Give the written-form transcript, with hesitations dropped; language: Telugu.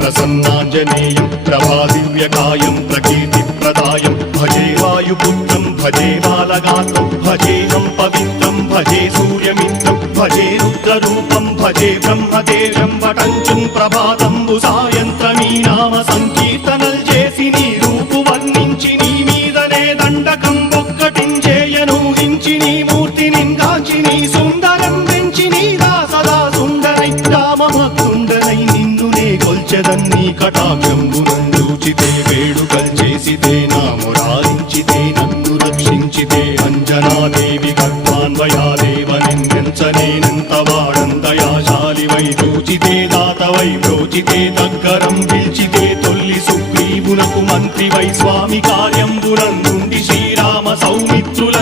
ప్రసన్నాంజనేయం ప్రభాదివ్యకాయం ప్రకీర్తిప్రదాయం భజే వాయుపుత్రం భజే బాలగాత్రం భజేహం పవిత్రం భజే సూర్యమిత్రం భజే రుద్రరూపం భజే బ్రహ్మదేవం వటంచుం ప్రభాతంబు సాయంత్రమీ నామ సంకీర్తనల్ చేసి నీ రూపు వర్ణించి నీ మీదనే దండకం ఒక్కటించేయనూహించి నీ మూర్తిని గాంచి నీ సుందరం పెంచి నీ దాసదా సుందరై రామభక్తుండరై నిన్నునే కొల్చెదన్ని కటాక్షంబునందూచితే వేడుకల్ చేసితే నా మురారించితే నన్ను రక్షించితే అంజనాదేవి గర్భాన్వయాదేవనెంచనేనంత వాడందయాశాలివై చూచితే దాతవై బ్రోచితే దగ్గరం పిల్చితే తొల్లి సుగ్రీవునకు మంత్రివై స్వామి కార్యంబునందుండి శ్రీరామ సౌమిత్రుల